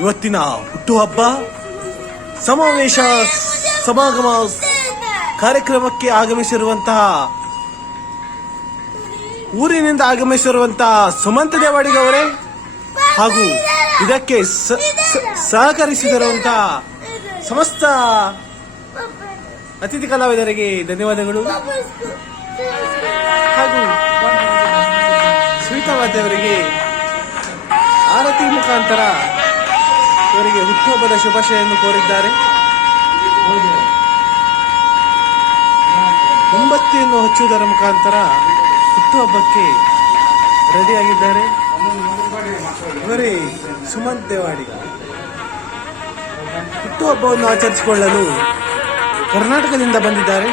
ಇವತ್ತಿನ ಹುಟ್ಟುಹಬ್ಬ ಸಮಾವೇಶ ಸಮಾಗಮ ಕಾರ್ಯಕ್ರಮಕ್ಕೆ ಆಗಮಿಸಿರುವಂತಹ ಊರಿನಿಂದ ಆಗಮಿಸಿರುವಂತಹ ಸುಮಂತ ದೇವಾಡಿಗ ಅವರೇ ಹಾಗೂ ಇದಕ್ಕೆ ಸಹಕರಿಸಿರುವಂತಹ ಸಮಸ್ತ ಅತಿಥಿ ಕಲಾವಿದರಿಗೆ ಧನ್ಯವಾದಗಳು ಹಾಗೂ ಸ್ಮಿತಾವತಿಯವರಿಗೆ ಆರತಿ ಮುಖಾಂತರ ಇವರಿಗೆ ಹುಟ್ಟುಹಬ್ಬದ ಶುಭಾಶಯವನ್ನು ಕೋರಿದ್ದಾರೆ. ಮೊಂಬತ್ತಿಯನ್ನು ಹಚ್ಚುವುದರ ಮುಖಾಂತರ ಹುಟ್ಟುಹಬ್ಬಕ್ಕೆ ರೆಡಿಯಾಗಿದ್ದಾರೆ. ಇವರೇ ಸುಮಂತ್ ದೇವಾಡಿಗ ಹುಟ್ಟುಹಬ್ಬವನ್ನು ಆಚರಿಸಿಕೊಳ್ಳಲು ಕರ್ನಾಟಕದಿಂದ ಬಂದಿದ್ದಾರೆ.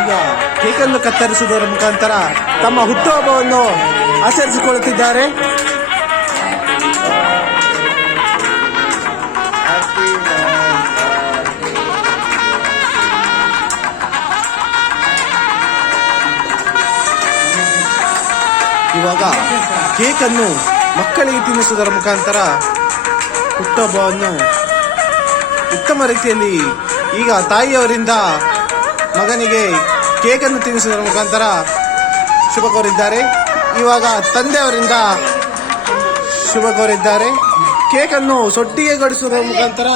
ಈಗ ಕೇಕನ್ನು ಕತ್ತರಿಸುವುದರ ಮುಖಾಂತರ ತಮ್ಮ ಹುಟ್ಟುಹಬ್ಬವನ್ನು ಆಚರಿಸಿಕೊಳ್ಳುತ್ತಿದ್ದಾರೆ. ಇವಾಗ ಕೇಕನ್ನು ಮಕ್ಕಳಿಗೆ ತಿನ್ನಿಸುವುದರ ಮುಖಾಂತರ ಹುಟ್ಟುಹಬ್ಬವನ್ನು ಉತ್ತಮ ರೀತಿಯಲ್ಲಿ ಈಗ ತಾಯಿಯವರಿಂದ ಮಗನಿಗೆ ಕೇಕನ್ನು ತಿನ್ನಿಸುವುದರ ಮುಖಾಂತರ ಶುಭ ಕೋರಿದ್ದಾರೆ. ಇವಾಗ ತಂದೆಯವರಿಂದ ಶುಭ ಕೋರಿದ್ದಾರೆ. ಕೇಕನ್ನು ಸೊಟ್ಟಿಗೆ ಗಡಿಸುವುದರ ಮುಖಾಂತರ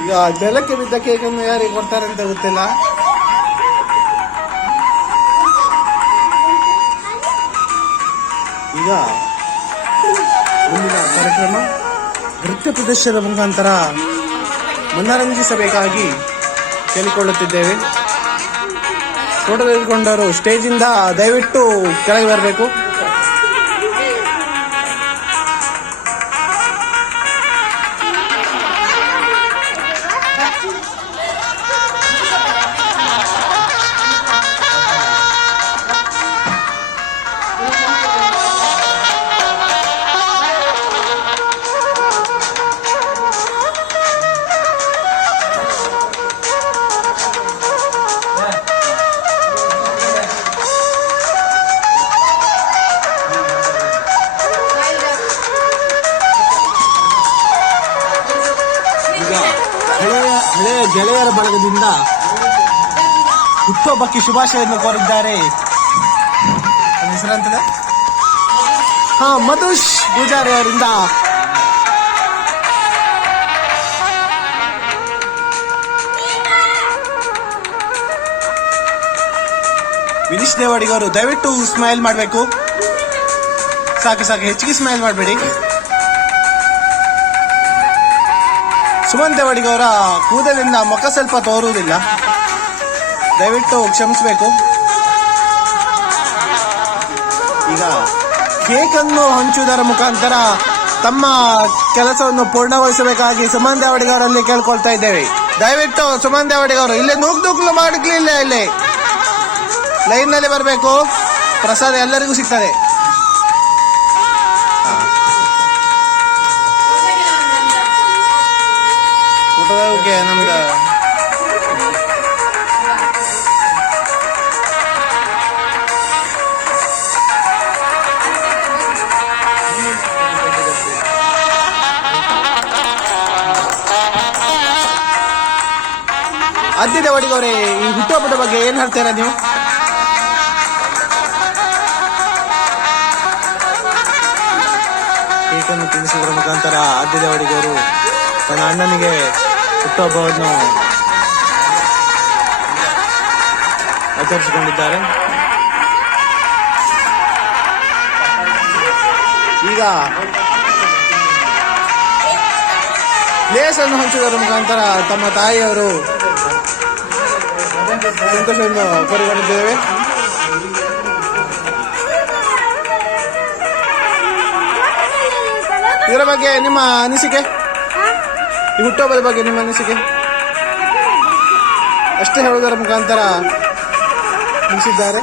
ಈಗ ನೆಲಕ್ಕೆ ಬಿದ್ದ ಕೇಕನ್ನು ಯಾರಿಗೆ ಕೊಡ್ತಾರೆ ಅಂತ ಗೊತ್ತಿಲ್ಲ. ಈಗ ಮುಂದಿನ ಕಾರ್ಯಕ್ರಮ ನೃತ್ಯ ಪ್ರದರ್ಶನದ ಮುಖಾಂತರ ಮನರಂಜಿಸಬೇಕಾಗಿ ಕೇಳಿಕೊಳ್ಳುತ್ತಿದ್ದೇವೆ. ಫೋಟೋ ತೆಗೆದುಕೊಂಡವರು ಸ್ಟೇಜಿಂದ ದಯವಿಟ್ಟು ಕೆಳಗೆ ಬರಬೇಕು. ಹಳೆಯ ಗೆಳೆಯರ ಬಳಗದಿಂದ ಹುಟ್ಟುಹಬ್ಬಕ್ಕೆ ಶುಭಾಶಯವನ್ನು ಕೋರಿದ್ದಾರೆ. ಹೆಸರಂತದೆ ಮಧುಶ್ ಪೂಜಾರಿ ಅವರಿಂದ ವಿನೀಶ್ ದೇವಾಡಿಗ ಅವರು ದಯವಿಟ್ಟು ಸ್ಮೈಲ್ ಮಾಡಬೇಕು. ಸಾಕು ಹೆಚ್ಚಿಗೆ ಸ್ಮೈಲ್ ಮಾಡಬೇಡಿ. ಸುಮಂತ್ ದೇವಾಡಿಗ ಅವರ ಕೂದಲಿಂದ ಮುಖ ಸ್ವಲ್ಪ ತೋರುವುದಿಲ್ಲ, ದಯವಿಟ್ಟು ಕ್ಷಮಿಸಬೇಕು. ಈಗ ಕೇಕನ್ನು ಹಂಚುವುದರ ಮುಖಾಂತರ ತಮ್ಮ ಕೆಲಸವನ್ನು ಪೂರ್ಣಗೊಳಿಸಬೇಕಾಗಿ ಸುಮಂತ್ ದೇವಾಡಿಗ ಅವರಲ್ಲಿ ಕೇಳ್ಕೊಳ್ತಾ ಇದ್ದೇವೆ. ದಯವಿಟ್ಟು ಸುಮಂತ್ ದೇವಾಡಿಗ ಅವರು ಇಲ್ಲೇ ನೂಕ್ಲು ಮಾಡಲಿಲ್ಲ, ಇಲ್ಲಿ ಲೈನ್ ನಲ್ಲಿ ಬರಬೇಕು. ಪ್ರಸಾದ ಎಲ್ಲರಿಗೂ ಸಿಗ್ತದೆ. ನಮ್ದು ಅದ್ದಿ ದೇವಾಡಿಗ ಅವರೇ, ಈ ಹುಟ್ಟುಹಬ್ಬದ ಬಗ್ಗೆ ಏನ್ ಹೇಳ್ತೀರಾ ನೀವು? ಕೇಕನ್ನು ತಿನ್ನಿಸುವುದರ ಮುಖಾಂತರ ಅದ್ದಿ ದೇವಾಡಿಗ ಅವರು ತನ್ನ ಅಣ್ಣನಿಗೆ ಹುಟ್ಟುಹಬ್ಬವನ್ನು ಆಚರಿಸಿಕೊಂಡಿದ್ದಾರೆ. ಈಗ ಲೇಸನ್ನು ಹಂಚುವುದರ ಮುಖಾಂತರ ತಮ್ಮ ತಾಯಿಯವರು ಸಂತೋಷವನ್ನು ಕೋರಿಕೊಂಡಿದ್ದೇವೆ. ಇದರ ಬಗ್ಗೆ ನಿಮ್ಮ ಅನಿಸಿಕೆ, ಈ ಹುಟ್ಟುಹಬ್ಬದ ಬಗ್ಗೆ ನಿಮ್ಮ ಅನಿಸಿಕೆ ಅಷ್ಟೇ ಹೇಳುವುದರ ಮುಖಾಂತರ ಮುಗಿಸಿದ್ದಾರೆ.